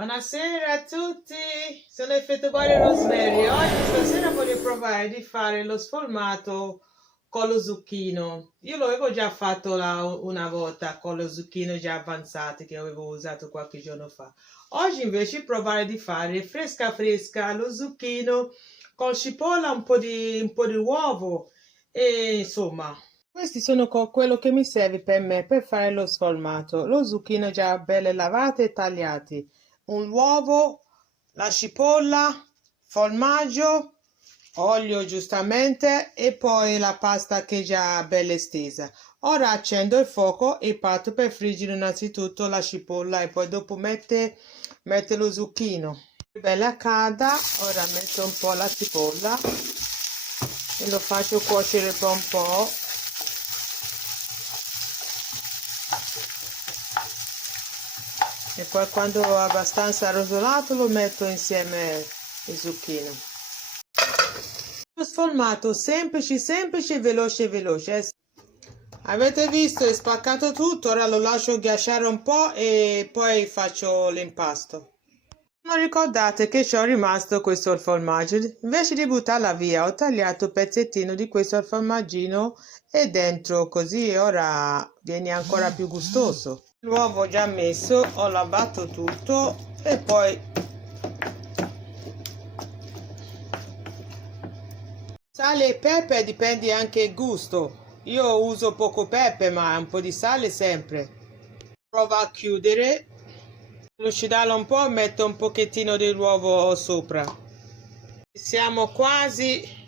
Buonasera a tutti, sono Effettuare Rosemary. Oggi stasera voglio provare di fare lo sformato con lo zucchino. Io lo avevo già fatto una volta con lo zucchino già avanzati che avevo usato qualche giorno fa. Oggi invece provare di fare fresca fresca lo zucchino con cipolla, un po' di uovo e insomma. Questi sono quello che mi serve per me per fare lo sformato. Lo zucchino già belle lavate e tagliati, un uovo, la cipolla, formaggio, olio giustamente e poi la pasta che è già bella stesa. Ora accendo il fuoco e parto per friggere innanzitutto la cipolla e poi dopo mette lo zucchino. Bella calda, ora metto un po' la cipolla e lo faccio cuocere per un po'. E poi quando è abbastanza rosolato lo metto insieme il zucchino. Lo sformato semplice, semplice, veloce, veloce. Avete visto, è spaccato tutto, ora lo lascio ghiacciare un po' e poi faccio l'impasto. Non ricordate che ci ho rimasto questo formaggio, invece di buttarla via ho tagliato un pezzettino di questo formaggino e dentro, così ora viene ancora più gustoso. L'uovo già messo, ho lavato tutto e poi sale e pepe, dipende anche il gusto. Io uso poco pepe ma un po' di sale sempre. Provo a chiudere, lucidarlo un po' e metto un pochettino dell'uovo sopra. Siamo quasi.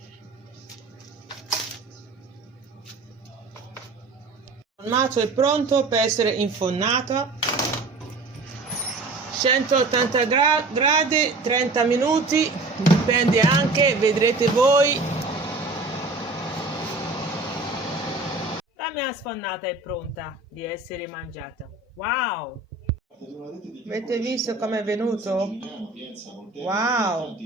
Il formato è pronto per essere infornato. 180 gradi, 30 minuti, dipende anche, vedrete voi. La mia sfornata è pronta di essere mangiata. Wow! Avete visto come è venuto? Wow!